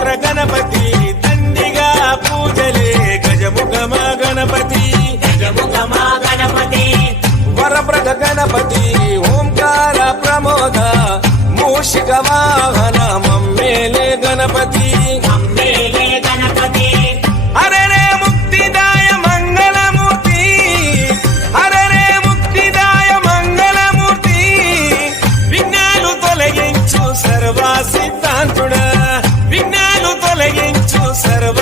వక్ర గణపతి దండిగా పూజలే గజముఖమ గణపతి వరప్రద గణపతి ఓంకార ప్రమోద మూషిక వాహన మమ్మేలే గణపతి హరే రే ముక్తిదాయ మంగళమూర్తి హరే రే ముక్తిదాయ మంగళమూర్తి విఘ్నాలు తొలగించు సర్వ సిద్ధాంతుడా విఘ్నాలు తొలగించు సర్వ